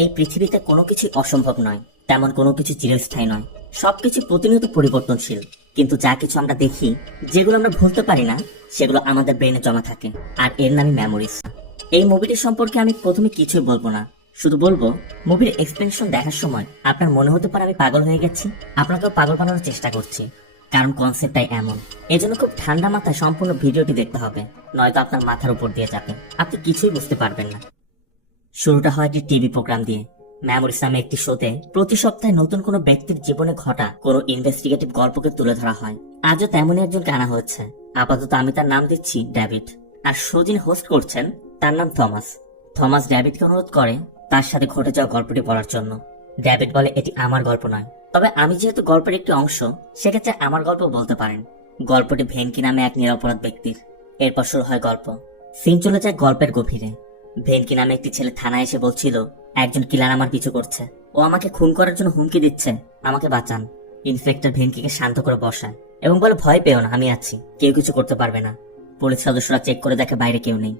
এই পৃথিবীতে কোনো কিছু অসম্ভব নয়, তেমন কোনো কিছু চিরস্থায়ী নয়। সবকিছু প্রতিনিয়ত পরিবর্তনশীল, কিন্তু যা কিছু আমরা দেখি, যেগুলো আমরা ভুলতে পারি না, সেগুলো আমাদের ব্রেনে জমা থাকে, আর এর নামই মেমোরিজ। এই মুভিটি সম্পর্কে আমি প্রথমে কিছুই বলবো না, শুধু বলবো মুভির এক্সপ্লেনেশন দেখার সময় আপনার মনে হতে পারে আমি পাগল হয়ে গেছি, আপনাকেও পাগল বানানোর চেষ্টা করছি, কারণ কনসেপ্টটাই এমন। এজন্য খুব ঠান্ডা মাথায় সম্পূর্ণ ভিডিওটি দেখতে হবে, নয়তো আপনার মাথার উপর দিয়ে যাবে, আপনি কিছুই বুঝতে পারবেন না। শুরুটা হয় একটি টিভি প্রোগ্রাম দিয়ে। মেমোরিজ নামে একটি শোতে প্রতি সপ্তাহে নতুন কোনো ব্যক্তির জীবনে ঘটা কোনো ইনভেস্টিগেটিভ গল্পকে তুলে ধরা হয়। আজও তেমনই একজনকে আনা হয়েছে। আপাতত আমি তার নাম দিচ্ছি ডেভিড, আর শো যিনি হোস্ট করছেন তার নাম থমাস। থমাস ডেভিডকে অনুরোধ করে তার সাথে ঘটে যাওয়া গল্পটি পড়ার জন্য। ডেভিড বলে এটি আমার গল্প নয়, তবে আমি যেহেতু গল্পের একটি অংশ, সেক্ষেত্রে আমার গল্প বলতে পারেন। গল্পটি ভেনকি নামে এক নিরপরাধ ব্যক্তির। এরপর শুরু হয় গল্প। সিন চলে যায় গল্পের গভীরে। ভেনকি নামে একটি ছেলে থানায় এসে বলছিল একজন কিলার আমার পিছু করছে, ও আমাকে খুন করার জন্য হুমকি দিচ্ছে, আমাকে বাঁচান। ইন্সপেক্টর ভেনকিকে শান্ত করে বসায় এবং বলে ভয় পেও না, আমি আছি, কেউ কিছু করতে পারবে না। পুলিশ সদস্যরা চেক করে দেখে বাইরে কেউ নেই।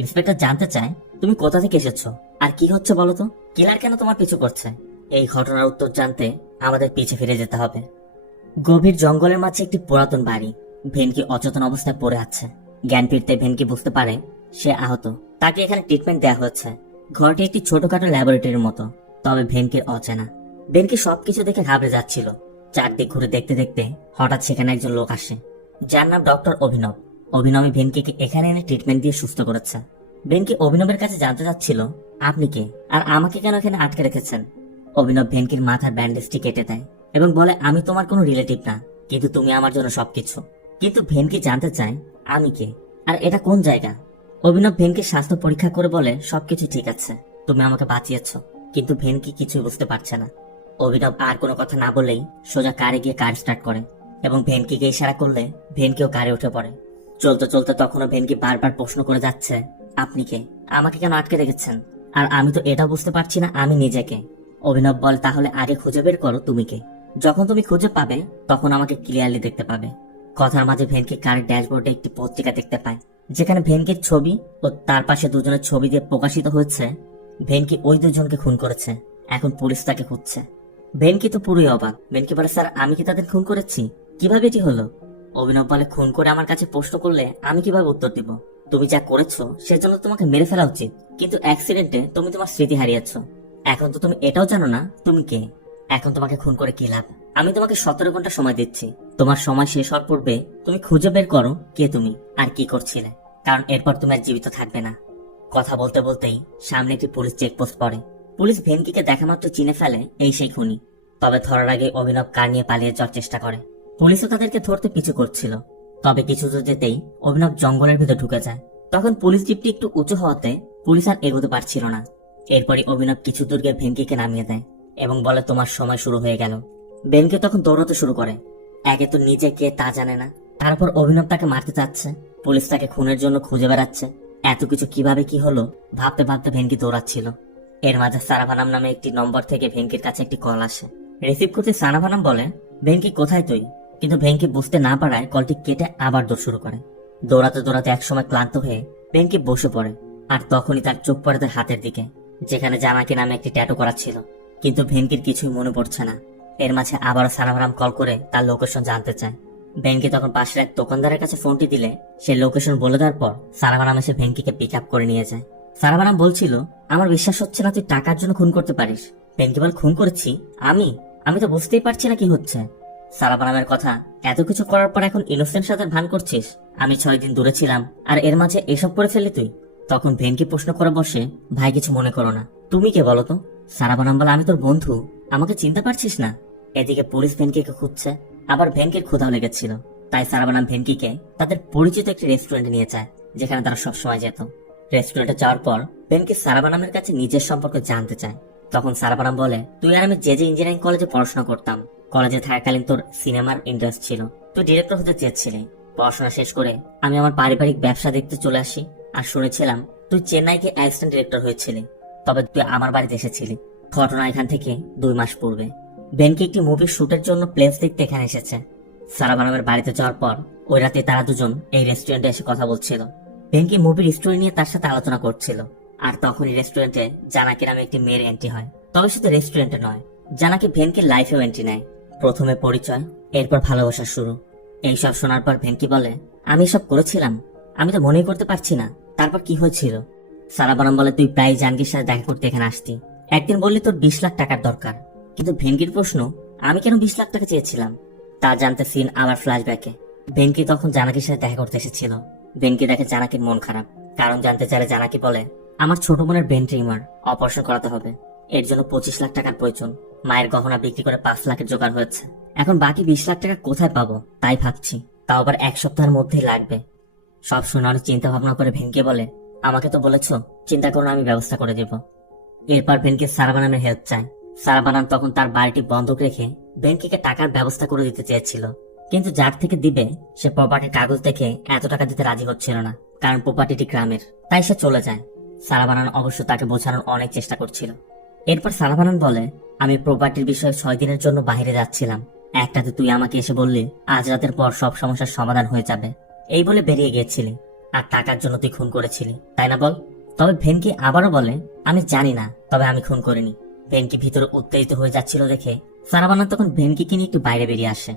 ইন্সপেক্টর জানতে চায় তুমি কোথা থেকে এসেছো আর কি হচ্ছে বলো তো, কিলার কেন তোমার পিছু করছে? এই ঘটনার উত্তর জানতে আমাদের পিছে ফিরে যেতে হবে। গভীর জঙ্গলের মাঝে একটি পুরাতন বাড়ি। ভেনকি অচেতন অবস্থায় পড়ে আছে। জ্ঞান ফিরতে ভেনকি বুঝতে পারে সে আহত, তাকে এখানে ট্রিটমেন্ট দেওয়া হচ্ছে। ঘরটি একটি ছোটখাটো ল্যাবরেটরির মতো, তবে ভেনকির অচেনা। ভেনকি সবকিছু দেখে ঘাবড়ে যাচ্ছিল। চারদিক ঘুরে দেখতে দেখতে হঠাৎ সেখানে একজন লোক আসে, যার নাম ডক্টর অভিনব। অভিনবই ভেনকিকে এখানে এনে ট্রিটমেন্ট দিয়ে সুস্থ করেছে। ভেনকি অভিনবের কাছে জানতে চাচ্ছিল আপনি কে, আর আমাকে কেন এখানে আটকে রেখেছেন। অভিনব ভেনকির মাথার ব্যান্ডেজটি কেটে দেয় এবং বলে আমি তোমার কোনো রিলেটিভ না, কিন্তু তুমি আমার জন্য সবকিছু। কিন্তু ভেনকি জানতে চায় আমি কে, আর এটা কোন জায়গা। অভিনব ভেনকির স্বাস্থ্য পরীক্ষা করে বলে সবকিছু ঠিক আছে, তুমি আমাকে বাঁচিয়েছ। কিন্তু ভেনকি কিছুই বুঝতে পারছে না। অভিনব আর কোনো কথা না বলেই সোজা কারে গিয়ে কার স্টার্ট করে এবং ভেনকিকে ইশারা করলে ভেনকিও কারে উঠে পড়ে। চলতে চলতে তখনও ভেনকি বারবার প্রশ্ন করে যাচ্ছে আপনি কে, আমাকে কেন আটকে রেখেছেন, আর আমি তো এটা বুঝতে পারছি না আমি নিজেকে। অভিনব বল তাহলে আগে খুঁজে বের করো তুমি কে, যখন তুমি খুঁজে পাবে তখন আমাকে ক্লিয়ারলি দেখতে পাবে। কথার মাঝে ভেনকি কারের ড্যাশবোর্ডে একটি পত্রিকা দেখতে পায়, যেখানে ভেনকির ছবি ও তার পাশে দুজনের ছবি দিয়ে প্রকাশিত হয়েছে ভেনকি ওই দুজনকে খুন করেছে, এখন পুলিশ তাকে খুঁজছে। ভেনকি তো পুরোই অবাক। ভেনকি বলে স্যার আমি কি তাদের খুন করেছি, কিভাবে এটি হলো? অভিনব বলে খুন করে আমার কাছে প্রশ্ন করলে আমি কিভাবে উত্তর দিব? তুমি যা করেছো সেজন্য তোমাকে মেরে ফেলা উচিত, কিন্তু অ্যাক্সিডেন্টে তুমি তোমার স্মৃতি হারিয়েছো। এখন তো তুমি এটাও জানো না তুমি কে। এখন তোমাকে খুন করে কি লাভ? আমি তোমাকে 17 ঘন্টা সময় দিচ্ছি। তোমার সময় শেষ হওয়ার পূর্বে তুমি খুঁজে বের করো কে তুমি আর কি করছিলে, কারণ এরপর তুমি আর জীবিত থাকবে না। কথা বলতে বলতেই সামনে একটি পুলিশ চেকপোস্ট পড়ে। পুলিশ ভেনকিকে দেখা মাত্র চিনে ফেলে এই সেই খুনি। তবে ধরার আগে অভিনব কার নিয়ে পালিয়ে যাওয়ার চেষ্টা করে। পুলিশও তাদেরকে ধরতে পিছু করছিল, তবে কিছু দূর যেতেই অভিনব জঙ্গলের ভিতর ঢুকে যায়। তখন পুলিশ জিপটি একটু উঁচু হওয়াতে পুলিশ আর এগোতে পারছিল না। এরপরই অভিনব কিছু দূর গিয়ে ভেনকিকে নামিয়ে দেয় এবং বলে তোমার সময় শুরু হয়ে গেল। ভেনকি তখন দৌড়াতে শুরু করে। একে তো নিজে কে তা জানে না, তারপর অভিনব তাকে মারতে চাচ্ছে, পুলিশ তাকে খুনের জন্য খুঁজে বেড়াচ্ছে। এত কিছু কিভাবে কি হলো ভাবতে ভাবতে ভেনকি দৌড়াচ্ছিল। এর মাঝে সারাভানাম নামে একটি নম্বর থেকে ভেনকির কাছে একটি কল আসে। রিসিভ করতে সারাভানাম বলে ভেনকি কোথায় তুই, কিন্তু ভেনকি বুঝতে না পারায় কলটি কেটে আবার দৌড় শুরু করে। দৌড়াতে দৌড়াতে একসময় ক্লান্ত হয়ে ভেনকি বসে পড়ে, আর তখনই তার চোখ পড়ে তার হাতের দিকে, যেখানে জানাকি নামে একটি ট্যাটু করা ছিল। কিন্তু ভেনকির কিছুই মনে পড়ছে না। এর মাঝে আবারও সারাভানাম কল করে তার লোকেশন জানতে চায়। ভেনকি তখন পাশের এক দোকানদারের কাছে ফোনটি দিলে সে লোকেশন বলে দেওয়ার পর সারাভানাম এসে ভেনকিকে পিক আপ করে নিয়ে যায়। সারাভানাম বলছিল আমার বিশ্বাস হচ্ছে না তুই টাকার জন্য খুন করতে পারিস। ভেনকি বল খুন করেছি আমি তো বুঝতেই পারছি না কি হচ্ছে। সারাভানামের কথা এত কিছু করার পর এখন ইনোসেন্ট সাথে ভান করছিস, আমি 6 দিন দূরে ছিলাম আর এর মাঝে এসব করে ফেললি তুই। তখন ভেনকি প্রশ্ন করে বসে ভাই কিছু মনে করো না, তুমি কে বলো তো? সারাভানাম বলে আমি তোর বন্ধু, আমাকে চিনতে পারছিস না? এদিকে পুলিশ ভেনকিকে খুঁজছে, আবার ভেনকির ক্ষুধাও লেগেছিল, তাই সারাভানাম ভেনকিকে তাদের পরিচিত একটি রেস্টুরেন্টে নিয়ে যায়, যেখানে তারা সবসময় যেত। রেস্টুরেন্টে যাওয়ার পর ভেনকি সারাভানামের কাছে নিজের সম্পর্কে জানতে চায়। তখন সারাভানাম বলে তুই আর আমি যে ইঞ্জিনিয়ারিং কলেজে পড়াশোনা করতাম, কলেজে থাকাকালীন তোর সিনেমার ইন্টারেস্ট ছিল, তুই ডিরেক্টর হতে চেয়েছিলি। পড়াশোনা শেষ করে আমি আমার পারিবারিক ব্যবসা দেখতে চলে আসি, আর শুনেছিলাম তুই চেন্নাইকে অ্যাসিস্ট্যান্ট ডিরেক্টর হয়েছিলি, তবে তুই আমার বাড়িতে এসেছিলি। ঘটনা এখান থেকে 2 মাস পূর্বে। ভেনকি একটি মুভির শুটের জন্য প্লেস দেখতে এখানে এসেছে। সারাভানামের বাড়িতে যাওয়ার পর ওই রাতে তারা দুজন এই রেস্টুরেন্টে এসে কথা বলছিল। ভেনকি মুভির স্টোরি নিয়ে তার সাথে আলোচনা করছিল, আর তখনই রেস্টুরেন্টে জানাকি নামে একটি মেয়ের এন্ট্রি হয়। তবে শুধু রেস্টুরেন্টে নয়, জানাকি ভেনকির লাইফেও এন্ট্রি নেয়। প্রথমে পরিচয়, এরপর ভালোবাসা শুরু। এইসব শোনার পর ভেনকি বলে, আমি এসব করেছিলাম, আমি তো মনেই করতে পারছি না। তারপর কি হয়েছিল? সারা বনাম বলে, তুই প্রায় জানকির সাথে দেখা করতে এখানে আসতি। একদিন বললি তোর 20 লাখ টাকার দরকার। কিন্তু ভেনকির প্রশ্ন, আমি কেন 20 লাখ টাকা চেয়েছিলাম? তা জানতে সিন আবার ফ্ল্যাশব্যাকে। ভেনকি তখন জানাকির সাথে দেখা করতে এসেছিল। ভেনকি দেখে জানাকির মন খারাপ। কারণ জানতে চাইলে জানাকি বলে, আমার ছোট বোনের ব্রেন টিউমার, অপারেশন করাতে হবে। এর জন্য 25 লাখ টাকার প্রয়োজন। মায়ের গহনা বিক্রি করে 5 লাখের জোগাড় হয়েছে। এখন বাকি 20 লাখ টাকা কোথায় পাবো তাই ভাবছি। তাও আবার 1 সপ্তাহের মধ্যেই লাগবে। সব শুনে অনেক চিন্তা ভাবনা করে ভেনকি বলে, আমাকে তো বলেছো, চিন্তা করো না, আমি ব্যবস্থা করে দেব। এরপর ভেনকি সারাবানামের হেল্প চায়। সারাবানাম তখন তার বাড়িটি বন্ধক রেখে ভেনকিকে টাকার ব্যবস্থা করে দিতে চেয়েছিল। কিন্তু যার থেকে দিবে সে প্রপার্টির কাগজ দেখে এত টাকা দিতে রাজি হচ্ছিল না, কারণ প্রপার্টিটি গ্রামের। তাই সে চলে যায়। সারাবানান অবশ্য তাকে বোঝানোর অনেক চেষ্টা করছিল। এরপর সারাবানান বলে, আমি প্রপার্টির বিষয়ে 6 দিনের জন্য বাইরে যাচ্ছিলাম। একটাতে তুই আমাকে এসে বললি আজ রাতের পর সব সমস্যার সমাধান হয়ে যাবে। এই বলে বেরিয়ে গিয়েছিলি, আর টাকার জন্য তুই খুন করেছিলি, তাই না বল? তবে ভেনকি আবারও বলে, আমি জানি না, তবে আমি খুন করিনি। ভেনকি ভিতরে উত্তেজিত হয়ে যাচ্ছিল দেখে সারাবানান তখন ভেনকিকে নিয়ে একটু বাইরে বেরিয়ে আসে।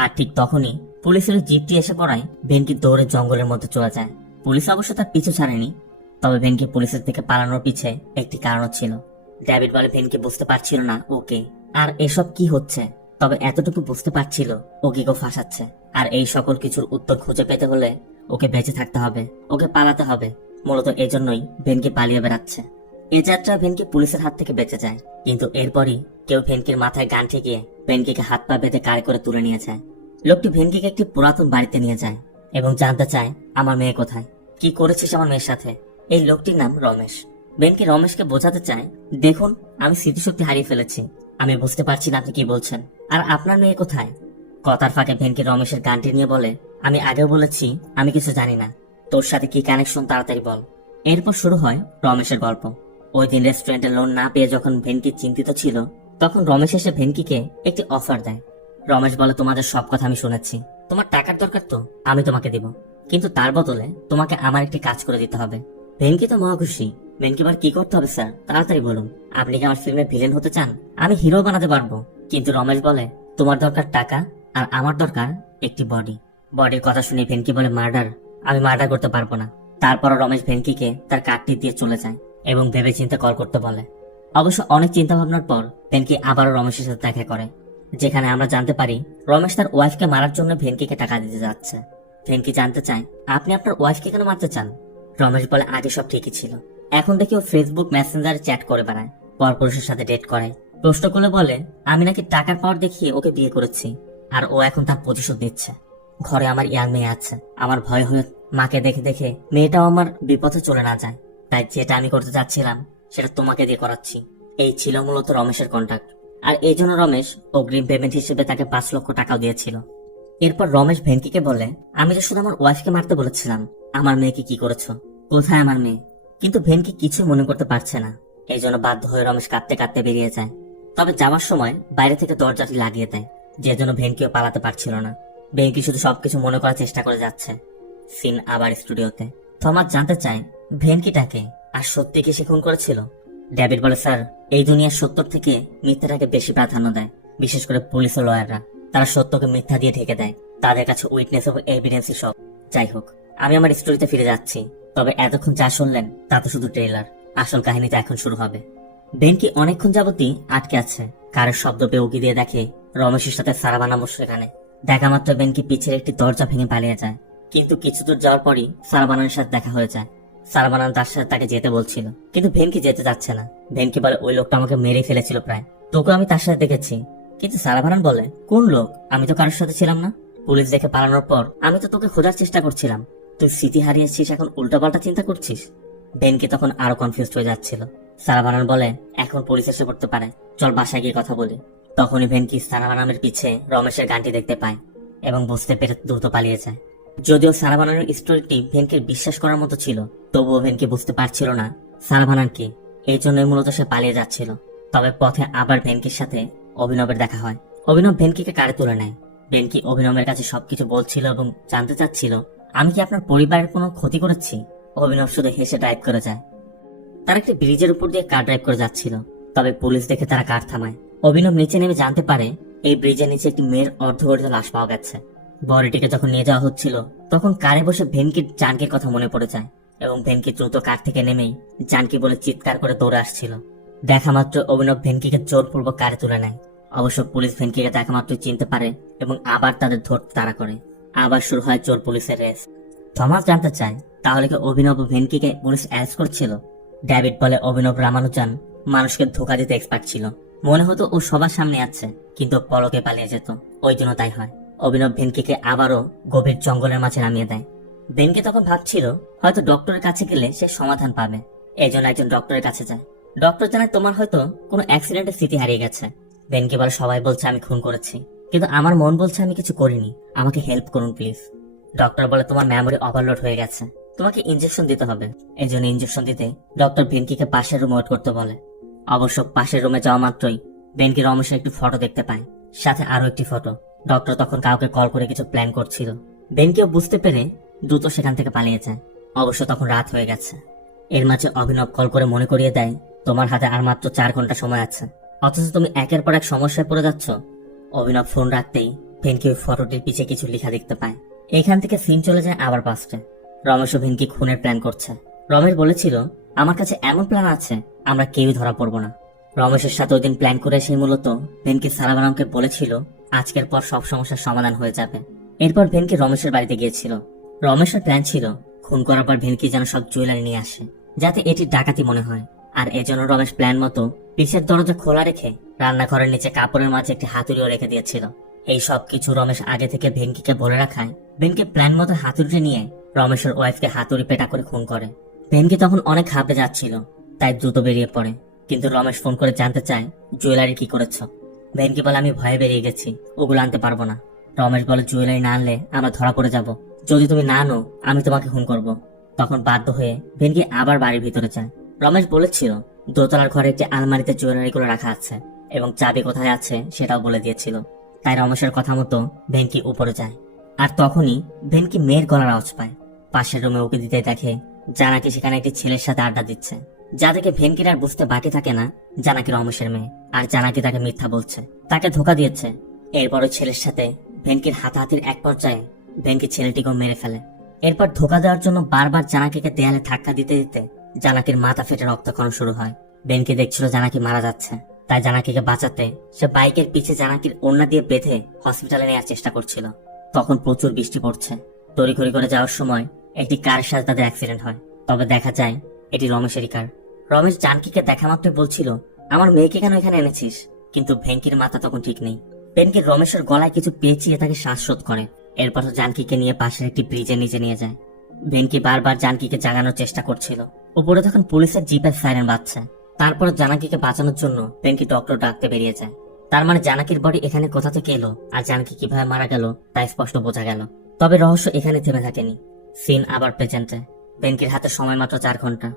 আর ঠিক তখনই পুলিশের জিপটি এসে পড়ায় ভেনকি দৌড়ে জঙ্গলের মধ্যে চলে যায়। পুলিশ অবশ্য তার পিছু ছাড়েনি। তবে ভেনকি পুলিশের থেকে পালানোর পিছে একটি কারণ ছিল। ডেভিড বলে ভেনকি বুঝতে পারছিল না ওকে আর এসব কি হচ্ছে, তবে এতটুকু বুঝতে পারছিল ওকে ফাঁসাচ্ছে। আর এই সকল কিছুর উত্তর খুঁজে পেতে হলে ওকে বেঁচে থাকতে হবে, ওকে পালাতে হবে। মূলত এজন্যই ভেনকি পালিয়ে বেড়াচ্ছে। এ যাত্রা ভেনকি পুলিশের হাত থেকে বেঁচে যায়। কিন্তু এরপরই কেউ ভেনকির মাথায় গান ঠেকিয়ে ভেনকিকে হাত পা বেঁধে কারে করে তুলে নিয়ে যায়। লোকটি ভেনকিকে একটি পুরাতন বাড়িতে নিয়ে যায় এবং জানতে চায়, আমার মেয়ে কোথায়, কি করেছিস আমার মেয়ের সাথে? এই লোকটির নাম রমেশ। ভেনকি রমেশকে বোঝাতে চায়, দেখুন, আমি স্মৃতিশক্তি হারিয়ে ফেলেছি, আমি বুঝতে পারছি না আপনি কি বলছেন। আর আপনার মেয়ে কোথায়? কথার ফাঁকে ভেনকি রমেশের গানটি নিয়ে বলে, আমি আগেও বলেছি আমি কিছু জানি না, তোর সাথে কি কানেকশন তাড়াতাড়ি বল। এরপর শুরু হয় রমেশের গল্প। ওই দিন রেস্টুরেন্টের লোন না পেয়ে যখন ভেনকি চিন্তিত ছিল, তখন রমেশ এসে ভেনকিকে একটি অফার দেয়। রমেশ বলে, তোমাদের সব কথা আমি শুনেছি, তোমার টাকার দরকার তো আমি তোমাকে দিব, কিন্তু তার বদলে তোমাকে আমার একটি কাজ করে দিতে হবে। ভেনকি তো মহা খুশি। ভেনকি বলে, কি করতে হবে স্যার, তাড়াতাড়ি বলুন। আপনি কি আমার ফিল্মের ভিলেন হতে চান? আমি হিরো বানাতে পারবো। কিন্তু রমেশ বলে, তোমার দরকার টাকা, আর আমার দরকার একটি বডি। বডির কথা শুনে ভেনকি বলে, মার্ডার? আমি মার্ডার করতে পারবো না। তারপর রমেশ ভেনকিকে তার কার্ডটি দিয়ে চলে যায় এবং ভেবে চিন্তে কল করতে বলে। অবশ্য অনেক চিন্তা ভাবনার পর ভেনকি আবারও রমেশের সাথে দেখা করে, যেখানে আমরা জানতে পারি রমেশ তার ওয়াইফকে মারার জন্য ভেনকিকে টাকা দিতে যাচ্ছে। ভেনকি জানতে চায়, আপনি আপনার ওয়াইফকে কেন মারতে চান? রমেশ বলে, আগে সব ঠিকই ছিল, এখন দেখি ও ফেসবুক মেসেঞ্জারে চ্যাট করে বেড়ায়, পরপুরুষের সাথে ডেট করে। প্রশ্ন করলে বলে, আমি নাকি টাকার পাওয়ার দেখিয়ে ওকে বিয়ে করেছি, আর ও এখন তার প্রতিশোধ নিচ্ছে। ঘরে আমার ইয়াং মেয়ে আছে, আমার ভয় হয়ে মাকে দেখে দেখে মেয়েটাও আমার বিপথে চলে না যায়। তাই যেটা আমি করতে চাচ্ছিলাম সেটা তোমাকে দিয়ে করাচ্ছি। এই ছিল মূলত রমেশের কন্ট্যাক্ট। আর এই জন্য রমেশ অগ্রিম পেমেন্ট হিসেবে তাকে 5 লক্ষ টাকাও দিয়েছিল। এরপর রমেশ ভেনকিকে বলে, আমি তো শুধু আমার ওয়াইফকে মারতে বলেছিলাম, আমার মেয়েকে কি করেছো? কোথায় আমার মেয়ে? কিন্তু ভেনকি কিছু মনে করতে পারছে না। এই জন্য বাধ্য হয়ে রমেশ কাঁদতে কাঁদতে বেরিয়ে যায়। তবে যাওয়ার সময় বাইরে থেকে দরজাটি লাগিয়ে দেয়, যে জন্য ভেনকিও পালাতে পারছিল না। ভেনকি শুধু সবকিছু মনে করার চেষ্টা করে যাচ্ছে। সিন আবার স্টুডিওতে। থমাস জানতে চায়, ভেনকিটাকে আর সত্যি কি সে খুন করেছিল? ডেভিড বলে, স্যার, এই দুনিয়ার সত্যর থেকে মিথ্যাটাকে বেশি প্রাধান্য দেয়, বিশেষ করে পুলিশ ও লয়াররা। তারা সত্যকে মিথ্যা দিয়ে ঢেকে দেয়, তাদের কাছে উইটনেস ও এভিডেন্সই সব। যাই হোক, আমি আমার স্টোরিতে ফিরে যাচ্ছি। তবে এতক্ষণ যা শুনলেন তা তো শুধু ট্রেলার, আসল কাহিনীটা এখন শুরু হবে। ভেনকি অনেকক্ষণ যাবতই আটকে আছে। কারের শব্দ পেয়ে উকি দিয়ে দেখে রমেশের সাথে সারাবানাম সেখানে। দেখা মাত্র ভেনকি পিছের একটি দরজা ভেঙে পালিয়ে যায়। কিন্তু কিছু দূর যাওয়ার পরই সারাবানানের সাথে দেখা হয়ে যায়। সারাবানান তার সাথে তাকে যেতে বলছিল, কিন্তু ভেনকি যেতে যাচ্ছে না। ভেনকি বলে, ওই লোকটা আমাকে মেরে ফেলেছিল প্রায়, তোকে আমি তার সাথে দেখেছি। কিন্তু সারাবানান বলে, কোন লোক? আমি তো কারোর সাথে ছিলাম না। পুলিশ দেখে পালানোর পর আমি তো তোকে খোঁজার চেষ্টা করছিলাম, তুই স্মৃতি হারিয়েছিস, এখন উল্টাপাল্টা চিন্তা করছিস। ভেনকি তখন আরো কনফিউজ হয়ে যাচ্ছিল। সারাবানান বলে, এখন পুলিশ এসে পড়তে পারে, চল বাসায় গিয়ে কথা বলি। তখনই ভেনকি সারাবানামের পিছে রমেশের গানটি দেখতে পায় এবং বুঝতে পেরে দ্রুত পালিয়ে যায়। যদিও সারাবানানের স্টোরিটি ভেনকির বিশ্বাস করার মতো ছিল, তবুও ভেনকি বুঝতে পারছিল না সারাবানান কে। এই জন্যই মূলত সে পালিয়ে যাচ্ছিল। তবে পথে আবার ভেনকির সাথে অভিনবের দেখা হয়। অভিনব ভেনকিকে কারে তুলে নেয়। ভেনকি অভিনবের কাছে সবকিছু বলছিল এবং জানতে চাচ্ছিল, আমি কি আপনার পরিবারের কোনো ক্ষতি করেছি? অভিনব শুধু হেসে টাইপ করে যায়। তারা একটি ব্রিজের উপর দিয়ে কার ড্রাইভ করে যাচ্ছিল। তবে পুলিশ দেখে তারা কার থামায়। অভিনব নিচে নেমে জানতে পারে এই ব্রিজের নিচে একটি মেয়ের অর্ধগঠিত লাশ পাওয়া গেছে। বডিটিকে যখন নিয়ে যাওয়া হচ্ছিল তখন কারে বসে ভেনকির জানকির কথা মনে পড়ে যায় এবং ভেনকি দ্রুত কার থেকে নেমেই জানকি বলে চিৎকার করে দৌড়ে আসছিল। দেখা মাত্র অভিনব ভেনকিকে জোরপূর্বক কারে তুলে নেয়। অবশ্য পুলিশ ভেনকিকে দেখা মাত্রই চিনতে পারে এবং আবার তাদের ধরতে তাড়া করে। আবার শুরু হয় চোর পুলিশের রেস। থমাস জানতে চায় তাহলে কি অভিনব ভেনকিকে পুলিশ অ্যারেস্ট করছিল। ডেভিড বলে অভিনব রামানুজান মানুষকে ধোঁকা দিতে এক্সপার্ট ছিল। মনে হতো ও সবার সামনে আছে, কিন্তু পলকে পালিয়ে যেত। ওই জন্য তাই হয়। অভিনব ভেনকিকে আবারও গভীর জঙ্গলের মাঝে নামিয়ে দেয়। ভেনকি তখন ভাবছিল হয়তো ডক্টরের কাছে গেলে সে সমাধান পাবে। এই জন্য একজন ডক্টরের কাছে যায়। ডক্টর জানায় তোমার হয়তো কোনো অ্যাক্সিডেন্টে স্মৃতি হারিয়ে গেছে। ভেনকি বলে সবাই বলছে আমি খুন করেছি, কিন্তু আমার মন বলছে আমি কিছু করিনি, আমাকে হেল্প করুন প্লিজ। ডক্টর বলে তোমার মেমোরি ওভারলোড হয়ে গেছে, তোমাকে ইনজেকশন দিতে হবে। এই জন্য ইনজেকশন দিতে ডক্টর ভেনকিকে পাশের রুমে ওয়েট করতে বলে। অবশ্য পাশের রুমে যাওয়া মাত্রই ভেনকি রমেশের একটি ফটো দেখতে পায়, সাথে আরো একটি ফটো। ডক্টর তখন কাউকে কল করে কিছু প্ল্যান করছিল। ভেনকিও বুঝতে পেরে দ্রুত সেখান থেকে পালিয়ে যায়। অবশ্য তখন রাত হয়ে গেছে। এর মাঝে অভিনব কল করে মনে করিয়ে দেয় তোমার হাতে আর মাত্র 4 ঘন্টা সময় আছে, অথচ তুমি একের পর এক সমস্যায় পড়ে যাচ্ছ। অভিনব ফোন রাখতেই ভেনকি ওই ফটোটির পিছে কিছু লেখা দেখতে পায়। এখান থেকে সিন চলে যায় আবার পাস্টে। রমেশ ও ভেনকি খুনের প্ল্যান করছে। রমেশ বলেছিল আমার কাছে এমন প্ল্যান আছে আমরা কেউই ধরা পড়বো না। রমেশের সাথে ওই দিন প্ল্যান করে সেই মূলত ভেনকি সারাবানামকে বলেছিল আজকের পর সব সমস্যার সমাধান হয়ে যাবে। এরপর ভেনকি রমেশের বাড়িতে গিয়েছিল। রমেশের প্ল্যান ছিল খুন করার পর ভেনকি যেন সব জুয়েলারি নিয়ে আসে, যাতে এটি ডাকাতি মনে হয়। আর এজন্য রমেশ প্ল্যান মতো পিছের দরজা খোলা রেখে রান্নাঘরের নিচে কাপড়ের মাঝে একটি হাতুড়িও রেখে দিয়েছিল। এই সব কিছু রমেশ আগে থেকে ভেনকিকে বলে রাখায় ভেনকি প্ল্যান মতো হাতুড়ি নিয়ে রমেশের ওয়াইফকে হাতুড়ি পেটা করে খুন করে। ভেনকি তখন অনেক ঘাবড়ে যাচ্ছিল, তাই দ্রুত বেরিয়ে পড়ে। কিন্তু রমেশ ফোন করে জানতে চায় জুয়েলারি কি করেছ। ভেনকি বলে আমি ভয়ে বেরিয়ে গেছি, ওগুলো আনতে পারবো না। রমেশ বলে জুয়েলারি না আনলে আমরা ধরা পড়ে যাব, যদি তুমি না আনো আমি তোমাকে খুন করব। তখন বাধ্য হয়ে ভেনকি আবার বাড়ির ভিতরে যায়। রমেশ বলেছিল দোতলার ঘরে একটি আলমারিতে জুয়েলারিগুলো রাখা আছে এবং চাবি কোথায় আছে সেটাও বলে দিয়েছিল। তাই রমেশের কথা মতো ভেনকি উপরে যায়। আর তখনই ভেনকি মেয়ের গলার আওয়াজ পায়। পাশের রুমে উকি দিতে দেখে জানাকি সেখানে একটি ছেলের সাথে আড্ডা দিচ্ছে, যা দেখে ভেনকির আর বুঝতে বাকি থাকে না জানাকি রমেশের মেয়ে, আর জানাকি তাকে মিথ্যা বলছে, তাকে ধোকা দিয়েছে। এরপর ওই ছেলের সাথে ভেনকির হাতাহাতির এক পর্যায়ে ভেনকি ছেলেটিকেও মেরে ফেলে। এরপর ধোকা দেওয়ার জন্য বারবার জানাকিকে দেয়ালে ধাক্কা দিতে দিতে জানাকির মাথা ফেটে রক্তক্ষরণ শুরু হয়। ভেনকি দেখছিল জানাকি মারা যাচ্ছে, তাই জানাকিকে বাঁচাতে সে বাইকের পিছে জানাকির ওড়না দিয়ে বেঁধে হসপিটালে নেওয়ার চেষ্টা করছিল। তখন প্রচুর বৃষ্টি পড়ছে। তড়িঘড়ি করে যাওয়ার সময় একটি কারের সাথে তাদের অ্যাক্সিডেন্ট হয়। তবে দেখা যায় এটি রমেশেরই কার। রমেশ জানকিকে দেখা মাত্র বলছিল আমার মেয়েকে কেন এখানে এনেছিস, কিন্তু ভেনকির মাথা তখন ঠিক নেই। ভেনকি রমেশের গলায় কিছু পেঁচিয়ে তাকে শ্বাসরোধ করে। এরপর জানকিকে নিয়ে পাশের একটি ব্রিজের নিচে নিয়ে যায়। ভেনকি বারবার জানকিকে জাগানোর চেষ্টা করছিল। উপরে তখন পুলিশের জিপের সাইরেন বাজছে। তারপর জানাকিকে বাঁচানোর জন্য ভেনকি ডক্টর ডাকতে বেরিয়ে যায়। তার মানে জানাকির বডি এখানে কোথা থেকে এলো আর জানকি কিভাবে মারা গেল তা স্পষ্ট বোঝা গেল। তবে রহস্য এখানে থেমে থাকেনি। সিন আবার প্রেজেন্টে। ভেনকির হাতে সময় মাত্র 4 ঘন্টা।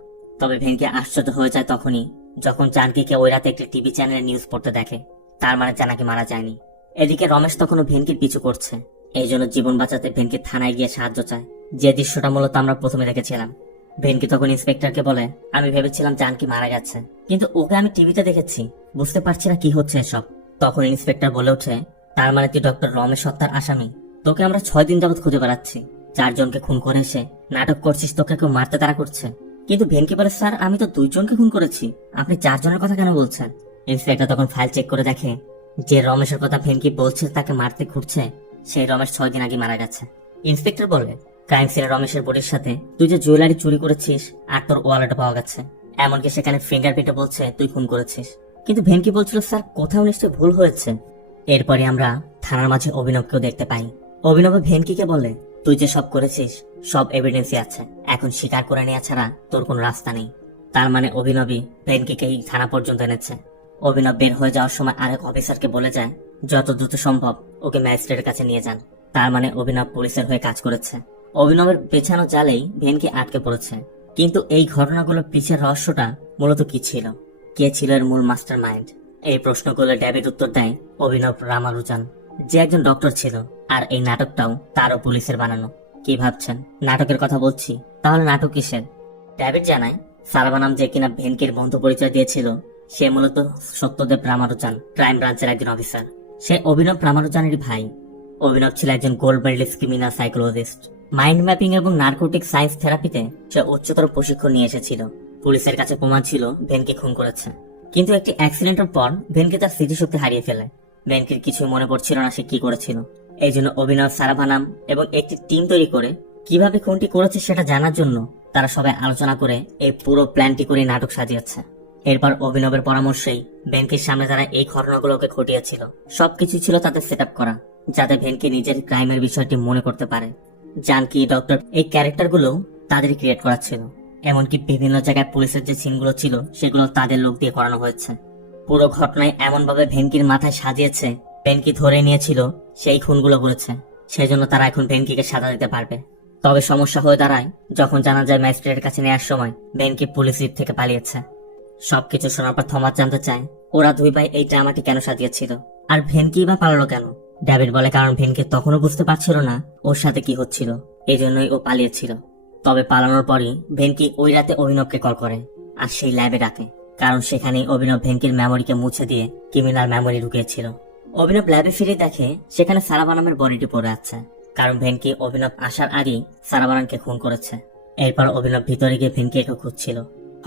তবে ভেনকি আশ্চর্য হয়ে যায় তখনই যখন জানকিকে ওই রাতে একটি টিভি চ্যানেলে নিউজ পড়তে দেখে। তার মানে জানাকি মারা যায়নি। এদিকে রমেশ তখনও ভেনকির পিছু করছে। এই জন্য জীবন বাঁচাতে ভেনকি থানায় গিয়ে সাহায্য চায়, যে দৃশ্যটা মূলত আমরা প্রথমে দেখেছিলাম। ভেনকি তখন ইন্সপেক্টরকে বলে আমি ভেবেছিলাম জানকি মারা গেছে, কিন্তু ওকে আমি টিভিতে দেখেছি, বুঝতে পারছি না কি হচ্ছে এসব। তখন ইন্সপেক্টর বলে ওঠে তার মানে তুই ডক্টর রমেশ হত্যার আসামি। তোকে আমরা 6 দিন যাবত খুঁজে বেড়াচ্ছি। 4 জনকে খুন করে এসে নাটক করছিস তোকে কেউ মারতে তাড়া করছে। কিন্তু ভেনকি বলে স্যার আমি তো 2 জনকে খুন করেছি, আপনি 4 জনের কথা কেন বলছেন। ইন্সপেক্টর তখন ফাইল চেক করে দেখে যে রমেশের কথা ভেনকি বলছে তাকে মারতে ঘুরছে সেই রমেশ 6 দিন আগে মারা গেছে। ইন্সপেক্টর বলে ক্রাইম সিনে রমেশের বডির সাথে তুই যে জুয়েলারি চুরি করেছিস আর তোর ওয়ালেটে পাওয়া গেছে, এমনকি সেখানে ফিঙ্গারপ্রিন্টে বলছে তুই খুন করেছিস। কিন্তু ভেনকি বলছিল স্যার কোথাও নিশ্চয়ই ভুল হয়েছে। এরপরে আমরা থানার মাঝে অভিনবকেও দেখতে পাই। অভিনব ভেনকিকে বলে তুই যে সব করেছিস সব এভিডেন্সই আছে, এখন স্বীকার করে নেওয়া ছাড়া তোর কোনো রাস্তা নেই। তার মানে অভিনবী ভেনকিকে এই থানা পর্যন্ত এনেছে। অভিনব বের হয়ে যাওয়ার সময় আরেক অফিসারকে বলে যায় যত দ্রুত সম্ভব ওকে ম্যাজিস্ট্রেটের কাছে নিয়ে যান। তার মানে অভিনব পুলিশের হয়ে কাজ করেছে। অভিনবের পেছানো জালেই ভেনকি আটকে পড়েছে। কিন্তু এই ঘটনাগুলোর পিছের রহস্যটা মূলত কি ছিল, কে ছিল এর মূল মাস্টার মাইন্ড? এই প্রশ্নগুলো ডেভিড উত্তর দেয় অভিনব রামানুজান, যে একজন ডক্টর ছিল। আর এই নাটকটাও তারও পুলিশের বানানো। কি ভাবছেন নাটকের কথা বলছি? তাহলে নাটক কিসের? ডেভিড জানায় সারাবানাম যে কিনা ভেনকির বন্ধু পরিচয় দিয়েছিল, সে মূলত সত্যদেব রামানুজান, ক্রাইম ব্রাঞ্চের একজন অফিসার। সে অভিনব রামানুজানেরই ভাই। অভিনব ছিল একজন gold medalist criminal psychologist. Mind mapping এবং নার্কোটিক সায়েন্স থেরাপিতে সে উচ্চতর প্রশিক্ষণ নিয়ে এসেছিল। পুলিশের কাছে প্রমাণ ছিল ভেনকি খুন করেছে, কিন্তু একটি অ্যাক্সিডেন্টের পর ভেনকি তার স্মৃতিশক্তি হারিয়ে ফেলে। ভেনকির কিছুই মনে পড়ছিল না সে কি করেছিল। এই জন্য অভিনব, সারাভানাম এবং একটি টিম তৈরি করে কিভাবে খুনটি করেছে সেটা জানার জন্য তারা সবাই আলোচনা করে এই পুরো প্ল্যানটি করে নাটক সাজিয়েছে। এরপর অভিনবের পরামর্শেই ভেনকির সামনে তারা এই ঘটনাগুলোকে ঘটিয়েছিল। সবকিছু ছিল তাদের সেট করা, যাতে ভেনকি নিজের ক্রাইমের বিষয়টি মনে করতে পারে। জানকি, ডক্টর, এই ক্যারেক্টারগুলো তাদের ক্রিয়েট করা ছিল। এমনকি বিভিন্ন জায়গায় পুলিশের যে সিনগুলো ছিল সেগুলো তাদের লোক দিয়ে করানো হয়েছে। পুরো ঘটনায় এমন ভাবে ভেনকির মাথায় সাজিয়েছে, ভেনকি ধরে নিয়েছিল সেই খুনগুলো করেছে। সেই জন্য তারা এখন ভেনকিকে সাজা দিতে পারবে। তবে সমস্যা হয়ে দাঁড়ায় যখন জানা যায় ম্যাজিস্ট্রেটের কাছে নেওয়ার সময় ভেনকি পুলিশ জিপ থেকে পালিয়েছে। সবকিছু শোনার পর থমাস জানতে চায় ওরা দুই ভাই এই ড্রামাটি কেন সাজিয়েছিল, আর ভেনকি বা পালালো কেন। ডেভিড বলে কারণ ভেনকি তখনও বুঝতে পারছিল না ওর সাথে কি হচ্ছিল, এই জন্যই ও পালিয়েছিল। তবে পালানোর পরই ভেনকি ওই রাতে অভিনবকে কল করে আর সেই ল্যাবে ডাকে, কারণ সেখানেই অভিনব ভেনকির মেমোরিকে মুছে দিয়ে ক্রিমিনাল মেমোরি ঢুকিয়েছিল। অভিনব ল্যাবে ফিরে দেখে সেখানে সারাবানামের বডিটি পড়ে আছে, কারণ ভেনকি অভিনব আসার আগেই সারাবানামকে খুন করেছে। এরপর অভিনব ভিতরে গিয়ে ভেনকিকে খুঁজছিল।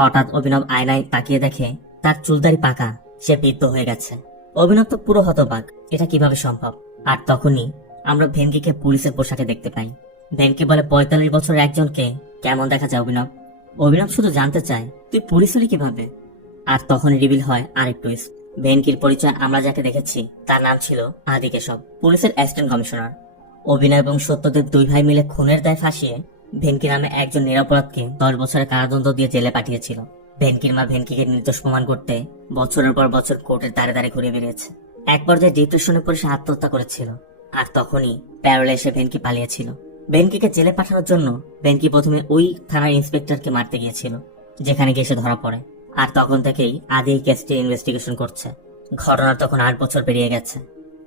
হঠাৎ অভিনব আয়নায় তাকিয়ে দেখে তার চুলদারি পাকা, সে বৃদ্ধ হয়ে গেছে। অভিনব তো পুরো হতবাক, এটা কিভাবে সম্ভব। আর তখনই আমরা ভেনকিকে পুলিশের পোশাকে দেখতে পাই। ভেনকি বলে 45 বছরের একজনকে কেমন দেখা যায় অভিনব। অভিনব শুধু জানতে চায় তুই পুলিশ হলি কিভাবে। আর তখন রিভিল হয় আরেক টুইস্ট। ভেনকির পরিচয় আমরা যাকে দেখেছি তার নাম ছিল আদি কেশব, পুলিশের অ্যাসিস্ট্যান্ট কমিশনার। অভিনয় এবং সত্যদেব দুই ভাই মিলে খুনের দায় ফাঁসিয়ে ভেনকি নামে একজন নিরপরাধকে 10 বছরের কারাদণ্ড দিয়ে জেলে পাঠিয়েছিল। ভেনকির মা ভেনকিকে নির্দোষ প্রমাণ করতে বছরের পর বছর কোর্টের দ্বারে দ্বারে ঘুরে বেরিয়েছে। এক পর্যায়ে ডিপ্রেশনে পড়ে সে আত্মহত্যা করেছিল। আর তখনই প্যারোলে এসে ভেনকি পালিয়েছিল। ভেনকিকে জেলে পাঠানোর জন্য ভেনকি প্রথমে ওই থানার ইন্সপেক্টরকে মারতে গিয়েছিল, যেখানে গিয়ে সে ধরা পড়ে। আর তখন থেকেই আদি এই কেসটি ইনভেস্টিগেশন করছে। ঘটনার তখন 8 বছর পেরিয়ে গেছে।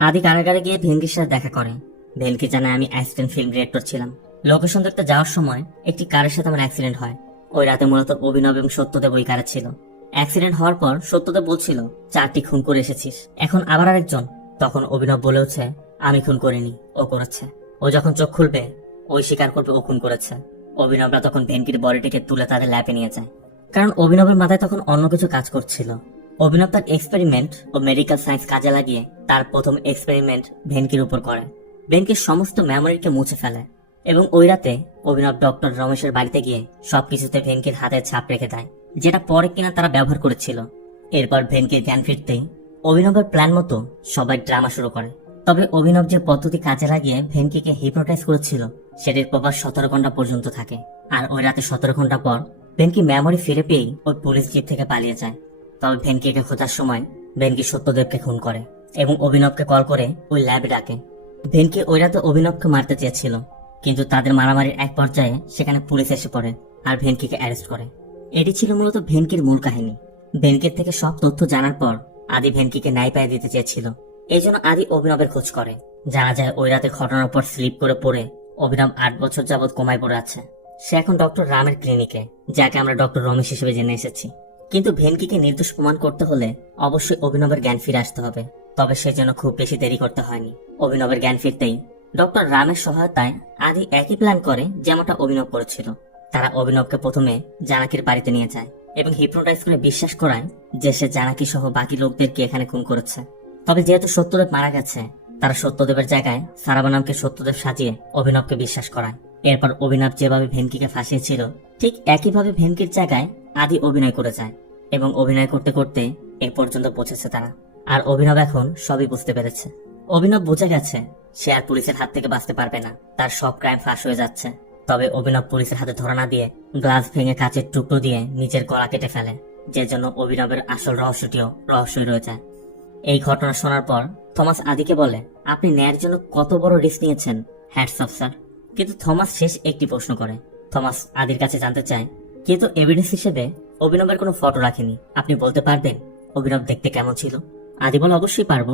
আদি কারাগারে গিয়ে ভেনকির সাথে দেখা করে। ভেনকি জানায় আমি অ্যাসিস্ট্যান্ট ফিল্ম ডিরেক্টর ছিলাম। লোকেশন দেখতে যাওয়ার সময় একটি কারের সাথে আমার অ্যাক্সিডেন্ট হয়। ওই রাতে মূলত অভিনব এবং সত্যদেব ওই কারে ছিল। অ্যাক্সিডেন্ট হওয়ার পর সত্যদেব বলছিল 4টি খুন করে এসেছিস, এখন আবার আরেকজন। তখন অভিনব বলেছে আমি খুন করিনি, ও করেছে। ও যখন চোখ খুলবে ওই স্বীকার করবে ও খুন করেছে। অভিনবরা তখন ভেনকির বডিটিকে তুলে তাদের ল্যাবে নিয়ে যায়, কারণ অভিনবের মাথায় তখন অন্য কিছু কাজ করছিল। অভিনব তার এক্সপেরিমেন্ট ও মেডিকেল সায়েন্স কাজে লাগিয়ে তার প্রথম এক্সপেরিমেন্ট ভেনকির উপর করে। ভেনকির সমস্ত মেমোরিকে মুছে ফেলে এবং ওই রাতে অভিনব ডক্টর রমেশের বাড়িতে গিয়ে সবকিছুতে ভেনকির হাতের ছাপ রেখে দেয়, যেটা পরে কিনা তারা ব্যবহার করেছিল। এরপর ভেনকির জ্ঞান ফিরতেই অভিনবের প্ল্যান মতো সবাই ড্রামা শুরু করে। তবে অভিনব যে পদ্ধতি কাজে লাগিয়ে ভেনকিকে হিপনোটাইজ করেছিল সেটির প্রভাব 17 ঘন্টা পর্যন্ত থাকে। আর ওই রাতে 17 ঘন্টা পর ভেনকি মেমোরি ফিরে পেয়েই ওই পুলিশ জিপ থেকে পালিয়ে যায়। তবে ভেনকিকে খোঁজার সময় ভেনকি সত্যদেবকে খুন করে এবং অভিনবকে কল করে ওই ল্যাবে ডাকে। ভেনকি ওই রাতে অভিনবকে মারতে চেয়েছিল, কিন্তু তাদের মারামারির এক পর্যায়ে সেখানে পুলিশ এসে পড়ে আর ভেনকিকে অ্যারেস্ট করে। এটি ছিল মূলত ভেনকির মূল কাহিনী। ভেনকির থেকে সব তথ্য জানার পর আদি ভেনকিকে ন্যায় পায়ে দিতে চেয়েছিল। এই জন্য আদি অভিনবের খোঁজ করে। জানা যায় ওই রাতে ঘটনার পর স্লিপ করে পড়ে অভিনব 8 বছর যাবৎ কোমায় পড়ে আছে। সে এখন ডক্টর রামের ক্লিনিকে, যাকে আমরা ডক্টর রমেশ হিসেবে জেনে এসেছি। কিন্তু ভেনকিকে নির্দোষ প্রমাণ করতে হলে অবশ্যই অভিনবের জ্ঞান ফিরে আসতে হবে। তবে সেজন্য খুব বেশি দেরি করতে হয়নি। অভিনবের জ্ঞান ফিরতেই ডক্টর রামের সহায়তায় আদি একই প্ল্যান করে যেমনটা অভিনব করেছিল। তারা অভিনবকে প্রথমে জানাকির বাড়িতে নিয়ে যায় এবং হিপনোটাইজ করে বিশ্বাস করায় যে সে জানাকি সহ বাকি লোকদেরকে এখানে খুন করেছে। তবে যেহেতু সত্যদেব মারা গেছে, তারা সত্যদেবের জায়গায় সারাবানামকে সত্যদেব সাজিয়ে অভিনবকে বিশ্বাস করায়। এরপর অভিনব যেভাবে ভেনকিকে ফাঁসিয়েছিল ঠিক একইভাবে ভেনকির জায়গায় আদি অভিনয় করে যায় এবং অভিনয় করতে করতে এ পর্যন্ত পৌঁছেছে তারা। আর অভিনব এখন সবই বুঝতে পেরেছে। অভিনব বুঝে গেছে সে আর পুলিশের হাত থেকে বাঁচতে পারবে না, তার সব ক্রাইম ফাঁস হয়ে যাচ্ছে। তবে অভিনব পুলিশের হাতে ধরা না দিয়ে গ্লাস ভেঙে কাচের টুকরো দিয়ে নিজের গলা কেটে ফেলে, যে জন্য অভিনবের আসল রহস্যটিও রহস্যই রয়ে যায়। এই ঘটনা শোনার পর থমাস আদিকে বলে আপনি ন্যায়ের জন্য কত বড় রিস্ক নিয়েছেন, হ্যাটস অফ স্যার। কিন্তু থমাস শেষ একটি প্রশ্ন করে। থমাস আদির কাছে জানতে চায় কিন্তু এভিডেন্স হিসেবে অভিনবের কোনো ফটো রাখেনি, আপনি বলতে পারবেন অভিনব দেখতে কেমন ছিল? আদি বলে অবশ্যই পারবো।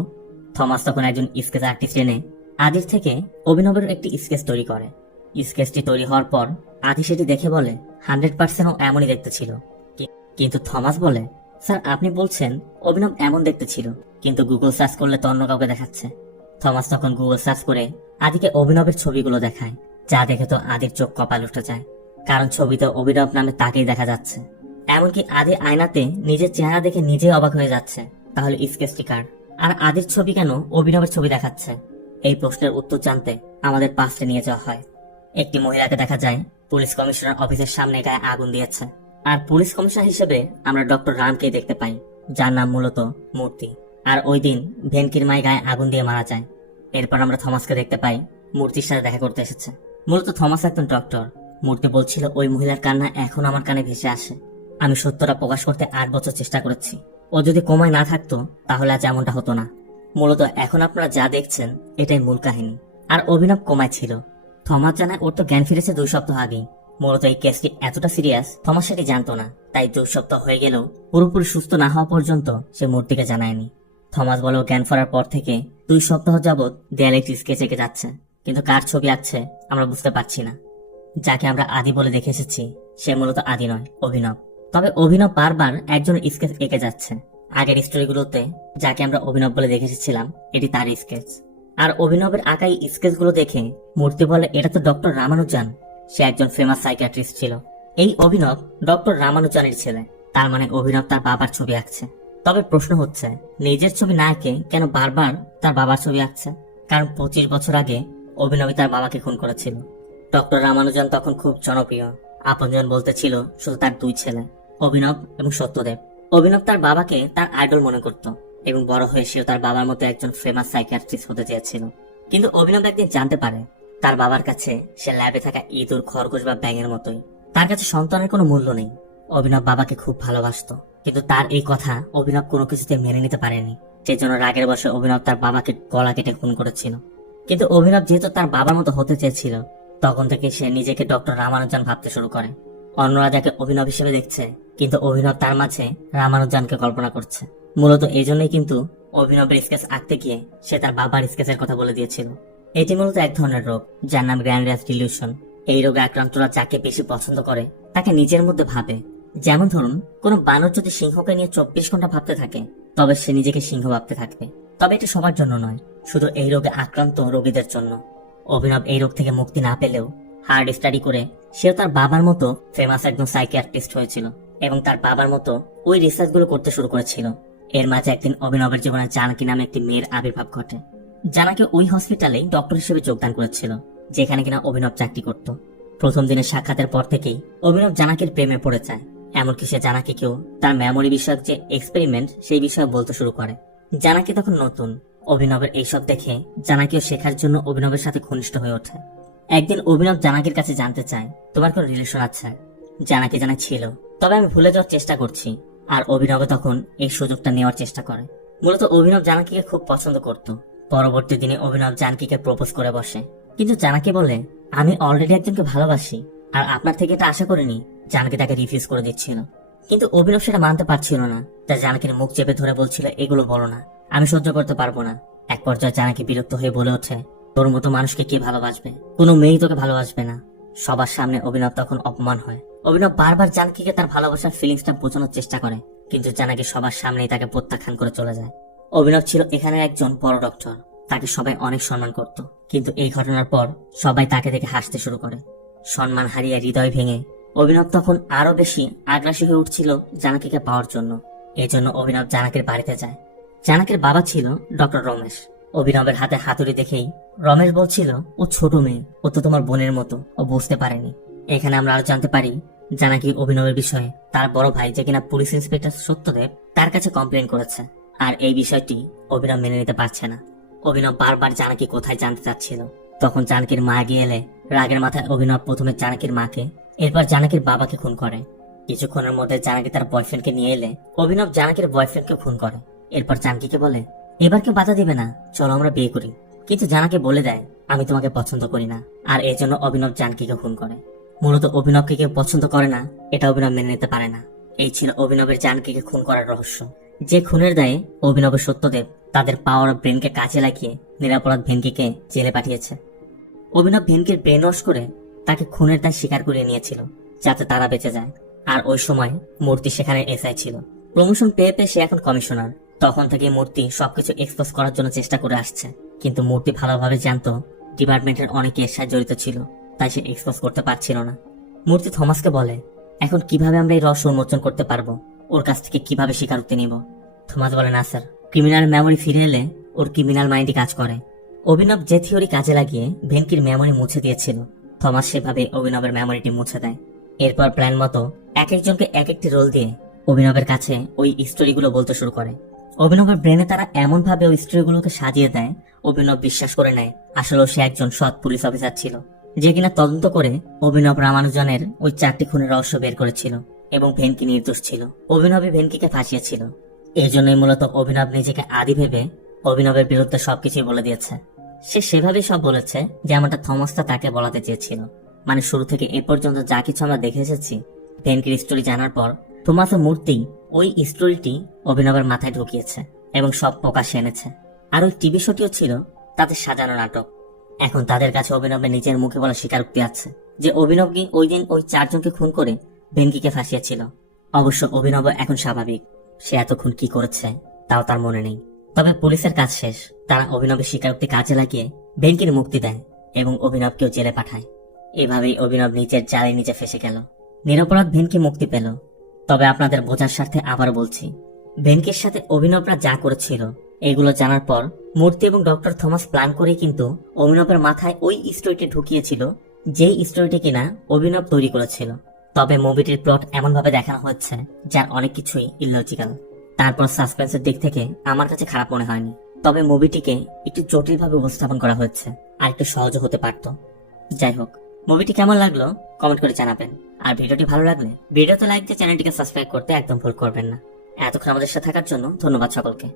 থমাস তখন একজন স্কেচ আর্টিস্ট এনে আদির থেকে অভিনবের একটি স্কেচ তৈরি করে। স্কেচটি তৈরি হওয়ার পর আদি সেটি দেখে বলে 100% এমনই দেখতে ছিল। কিন্তু থমাস বলে, স্যার আপনি বলছেন অভিনব এমন দেখতে ছিল, কিন্তু গুগল সার্চ করলে তো অন্য কাউকে দেখাচ্ছে। থমাস তখন গুগল সার্চ করে আদিকে অভিনবের ছবিগুলো দেখায়, যা দেখে তো আদির চোখ কপাল উঠে যায়, কারণ ছবিতে অভিনব নামে তাকেই দেখা যাচ্ছে। এমনকি আদি আয়নাতে নিজের চেহারা দেখে নিজেই অবাক হয়ে যাচ্ছে। তাহলে স্কেচটি কার, আর আদির ছবি কেন অভিনবের ছবি দেখাচ্ছে? এই প্রশ্নের উত্তর জানতে আমাদের পাস্টে নিয়ে যাওয়া হয়। একটি মহিলাকে দেখা যায় পুলিশ কমিশনার অফিসের সামনে গায়ে আগুন দিয়েছে, আর পুলিশ কমিশনার হিসেবে আমরা ডক্টর রামকে দেখতে পাই, যার নাম মূলত মূর্তি। আর ওই দিন ভেনকির মায় গায়ে আগুন দিয়ে মারা যায়। এরপর আমরা থমাসকে দেখতে পাই মূর্তির সাথে দেখা করতে এসেছে। মূলত থমাস একজন ডক্টর। মূর্তি বলছিল ওই মহিলার কান্না এখন আমার কানে ভেসে আসে। আমি সত্যটা প্রকাশ করতে 8 বছর চেষ্টা করেছি। ও যদি কোমায় না থাকতো তাহলে আজ এমনটা হতো না। মূলত এখন আপনারা যা দেখছেন এটাই মূল কাহিনী। আর অভিনব কোমায় ছিল। থমাস জানায় ওর তো জ্ঞান ফিরেছে 2 সপ্তাহ আগেই। মূলত এই কেসটি এতটা সিরিয়াস থমাস সেটি জানতো না, তাই 2 সপ্তাহ হয়ে গেলেও পুরোপুরি সুস্থ না হওয়া পর্যন্ত সে মূর্তিকে জানায়নি। থমাস বলে জ্ঞান ফেরার পর থেকে 2 সপ্তাহ যাবৎ দেয়ালে একটি স্কেচ এঁকে যাচ্ছে, কিন্তু কার ছবি আঁকছে আমরা বুঝতে পারছি না। যাকে আমরা আদি বলে দেখে এসেছি সে মূলত আদি নয়, অভিনব। তবে অভিনব বারবার একজন স্কেচ এঁকে যাচ্ছে। আগের স্টোরিগুলোতে যাকে আমরা অভিনব বলে দেখে এসেছিলাম এটি তার স্কেচ। আর অভিনবের আঁকা এই স্কেচগুলো দেখে মূর্তি বলে এটা তো ডক্টর রামানুজান। সে একজন ফেমাস সাইকিয়াট্রিস্ট ছিল। এই অভিনব ডক্টর রামানুজানের ছেলে, তার মানে অভিনব তার বাবার ছবি আঁকছে। তবে প্রশ্ন হচ্ছে নিজের ছবি না এঁকে কেন বারবার তার বাবার ছবি আঁকছে? কারণ 25 বছর আগে অভিনবী তার বাবাকে খুন করেছিল। ডক্টর রামানুজান তখন খুব জনপ্রিয়। আপনজন বলতে ছিল শুধু তার 2 ছেলে, অভিনব এবং সত্যদেব। অভিনব তার বাবাকে তার আইডল মনে করত এবং বড় হয়ে সেও তার বাবার মতো একজন ফেমাস সাইকিয়াট্রিস্ট হতে চেয়েছিল। কিন্তু অভিনব একদিন জানতে পারে তার বাবার কাছে সে ল্যাবে থাকা ইঁদুর, খরগোশ বা ব্যাঙের মতোই। তার কাছে সন্তানের কোনো মূল্য নেই। অভিনব বাবাকে খুব ভালোবাসতো, কিন্তু তার এই কথা অভিনব কোনো কিছুতে মেনে নিতে পারেনি। সেজন্য রাগের বশে অভিনব তার বাবাকে গলা কেটে খুন করেছিল। কিন্তু অভিনব যেহেতু তার বাবার মতো হতে চেয়েছিল, তখন থেকে সে নিজেকে ডক্টর রামানুজান ভাবতে শুরু করে। অন্যরা যাকে অভিনব হিসেবে দেখছে, কিন্তু অভিনব তার মাঝে রামানুজানকে কল্পনা করছে। মূলত এই জন্যই কিন্তু অভিনবের স্কেচ আঁকতে গিয়ে সে তার বাবার স্কেচের কথা বলে দিয়েছিল। এটি মূলত এক ধরনের রোগ, যার নাম গ্র্যান্ডিয়াস ডিলিউশন। এই রোগে আক্রান্তরা যাকে বেশি পছন্দ করে তাকে নিজের মধ্যে ভাবে। যেমন ধরুন, কোনো বানর যদি সিংহকে নিয়ে 24 ঘন্টা ভাবতে থাকে, তবে সে নিজেকে সিংহ ভাবতে থাকবে। তবে এটি সবার জন্য নয়, শুধু এই রোগে আক্রান্ত রোগীদের জন্য। অভিনব এই রোগ থেকে মুক্তি না পেলেও হার্ড স্টাডি করে সেও তার বাবার মতো ফেমাস একজন সাইকিয়াট্রিস্ট হয়েছিল এবং তার বাবার মতো ওই রিসার্চ গুলো করতে শুরু করেছিল। এর মাঝে একদিন অভিনবের জীবনে জানকী নামে একটি মেয়ের আবির্ভাব ঘটে। জানাকে ওই হসপিটালেই ডক্টর হিসেবে যোগদান করেছিল, যেখানে কিনা অভিনব চাকরি করত। প্রথম দিনের সাক্ষাতের পর থেকেই অভিনব জানাকির প্রেমে পড়ে যায়। এমনকি সে জানাকিকেও তার মেমোরি বিষয়ক যে এক্সপেরিমেন্ট সেই বিষয়ে বলতে শুরু করে। জানাকি তখন নতুন। অভিনবের এইসব দেখে জানাকিও শেখার জন্য অভিনবের সাথে ঘনিষ্ঠ হয়ে ওঠে। একদিন অভিনব জানাকির কাছে জানতে চায় তোমার কোন রিলেশন আছে? জানাকি জানায় ছিল, তবে আমি ভুলে যাওয়ার চেষ্টা করছি। আর অভিনব তখন এই সুযোগটা নেওয়ার চেষ্টা করে। মূলত অভিনব জানাকিকে খুব পছন্দ করত। পরবর্তী দিনে অভিনব জানকীকে প্রপোজ করে বসে, কিন্তু জানাকি বলে আমি অলরেডি একজনকে ভালোবাসি, আর আপনার থেকে এটা আশা করিনি। জানকী তাকে রিফিউজ করে দিচ্ছিল, কিন্তু অভিনব সেটা মানতে পারছিল না। তাই জানকীর মুখ চেপে ধরে বলছিল এগুলো বলো না, আমি সহ্য করতে পারবো না। এক পর্যায়ে জানাকি বিরক্ত হয়ে বলে ওঠে তোর মতো মানুষকে কে ভালোবাসবে? কোনো মেয়েই তোকে ভালোবাসবে না। সবার সামনে অভিনব তখন অপমান হয়। অভিনব বারবার জানকীকে তার ভালোবাসার ফিলিংসটা বোঝানোর চেষ্টা করে, কিন্তু জানাকি সবার সামনেই তাকে প্রত্যাখ্যান করে চলে যায়। অভিনব ছিল এখানে একজন বড় ডক্টর, তাকে সবাই অনেক সম্মান করত। কিন্তু এই ঘটনার পর সবাই তাকে দেখে হাসতে শুরু করে। সম্মান হারিয়ে হৃদয় ভেঙে অভিনব তখন আরো বেশি আগ্রাসী হয়ে উঠছিল জানকীকে পাওয়ার জন্য। এজন্য অভিনব জানকীর বাড়িতে যায়। জানকীর বাবা ছিল ডক্টর রমেশ। অভিনবের হাতে হাতুড়ি দেখেই রমেশ বলছিল ও ছোট মেয়ে, ও তো তোমার বোনের মতো, ও বুঝতে পারেনি। এখানে আমরা আরো জানতে পারি জানাকি অভিনবের বিষয়ে তার বড় ভাই যে কিনা পুলিশ ইন্সপেক্টর সত্যদেব তার কাছে কমপ্লেন করেছে। আর এই বিষয়টি অভিনব মেনে নিতে পারছে না। অভিনব বারবার জানাকি কোথায় জানতে চাচ্ছিল। তখন জানকীর মা গিয়ে এলে রাগের মাথায় অভিনব প্রথমে জানকীর মাকে, এরপর জানকীর বাবাকে খুন করে। কিছুক্ষণের মধ্যে জানকী তার বয়ফ্রেন্ডকে নিয়ে এলে অভিনব জানকীর বয়ফ্রেন্ডকে খুন করে। এরপর জানকীকে বলে এবার কেউ বাধা দিবে না, চলো আমরা বিয়ে করি। কিন্তু জানাকে বলে দেয় আমি তোমাকে পছন্দ করি না। আর এই জন্য অভিনব জানকীকে খুন করে। মূলত অভিনবকে কেউ পছন্দ করে না এটা অভিনব মেনে নিতে পারে না। এই ছিল অভিনবের জানকীকে খুন করার রহস্য। যে খুনের দায়ে অভিনবের সত্যদেব তাদের পাওয়ার অফ ব্রেনকে কাজে লাগিয়ে নিরাপরাধ ভেনকিকে জেলে পাঠিয়েছে। অভিনব ভেনকির ব্রেন ওয়াশ করে তাকে খুনের দায় স্বীকার করে নিয়েছিল, যাতে তারা বেঁচে যায়। আর ওই সময় মূর্তি সেখানে এসআই ছিল। প্রমোশন পেয়ে পেয়ে সে এখন কমিশনার। তখন থেকে মূর্তি সবকিছু এক্সপোজ করার জন্য চেষ্টা করে আসছে, কিন্তু মূর্তি ভালোভাবে জানতো ডিপার্টমেন্টের অনেকে এর সাথে জড়িত ছিল, তাই সে এক্সপোজ করতে পারছিল না। মূর্তি থমাসকে বলে, এখন কিভাবে আমরা এই রহস্য উন্মোচন করতে পারবো, ওর কাছ থেকে কিভাবে স্বীকারোক্তি নিব? থমাস বলে, না স্যার, ক্রিমিনাল মেমোরি ফিরে এলে ওর ক্রিমিনাল মাইন্ডই কাজ করে। অভিনব যে থিওরি কাজে লাগিয়ে ভেনকির মেমোরি মুছে দিয়েছিল, থমাস সেভাবে অভিনবের মেমোরিটি মুছে দেয়। এরপর প্ল্যান মতো এক একজনকে এক একটি রোল দিয়ে অভিনবের কাছে ওই স্টোরিগুলো বলতে শুরু করে। অভিনবের ব্রেনে তারা এমন ভাবে ওই স্টোরিগুলোকে সাজিয়ে দেয়, অভিনব বিশ্বাস করে নেয় আসলে সে একজন সৎ পুলিশ অফিসার ছিল, যে কিনা তদন্ত করে অভিনব রামানুজনের ওই 4টি খুনের রহস্য বের করেছিল এবং ভেনকি নির্দোষ ছিল। অভিনবই ভেনকিকে ফাঁসিয়েছিল। এই জন্যই মূলত অভিনব নিজেকে আদি ভেবে অভিনবের বিরুদ্ধে সবকিছুই বলে দিয়েছে। সে সেভাবেই সব বলেছে যেমনটা থমাসটা তাকে বলাতে চেয়েছিল। মানে শুরু থেকে এ পর্যন্ত যা কিছু আমরা দেখে এসেছি, ভেনকির স্টোরি জানার পর থমাস ও মূর্তি ওই স্টোরিটি অভিনবের মাথায় ঢুকিয়েছে এবং সব প্রকাশ্যে এনেছে। আর ওই টিভি শোটিও ছিল তাদের সাজানো নাটক। এখন তাদের কাছে অভিনবের নিজের মুখে বলা স্বীকারোক্তি আছে যে অভিনবকে ওই দিন ওই 4 জনকে খুন করে ভেনকিকে ফাঁসিয়েছিল। অবশ্য অভিনব এখন স্বাভাবিক, সে এত খুন কি করেছে তাও তার মনে নেই। তবে পুলিশের কাজ শেষ, তারা অভিনবের স্বীকারোক্তি কাজে লাগিয়ে ভেনকির মুক্তি দেয় এবং অভিনবকেও জেলে পাঠায়। এভাবেই অভিনব নিজের জালে নিজে ফেসে গেল। নিরপরাধ ভেনকি মুক্তি পেল। তবে আপনাদের বোঝার স্বার্থে আবার বলছি, ভেনকির সাথে অভিনবরা যা করেছিল এগুলো জানার পর মূর্তি এবং ডক্টর থমাস প্ল্যান করে কিন্তু অভিনবের মাথায় ওই স্টোরিটি ঢুকিয়েছিল, যেই স্টোরিটি কিনা অভিনব তৈরি করেছিল। তবে মুভিটির প্লট এমন ভাবে দেখানো হচ্ছে যার অনেক কিছুই ইললজিক্যাল। তারপর সাসপেন্সের দিক থেকে আমার কাছে খারাপ মনে হয়নি, তবে মুভিটিকে একটু জটিল ভাবে উপস্থাপন করা হয়েছে, আর একটু সহজ হতে পারত। যাই হোক, মুভিটি কেমন লাগলো কমেন্ট করে জানাবেন। আর ভিডিওটি ভালো লাগলে ভিডিওতে লাইক দিয়ে চ্যানেলটিকে সাবস্ক্রাইব করতে একদম ভুল করবেন না। এতক্ষণ আমাদের সাথে থাকার জন্য ধন্যবাদ সকলকে।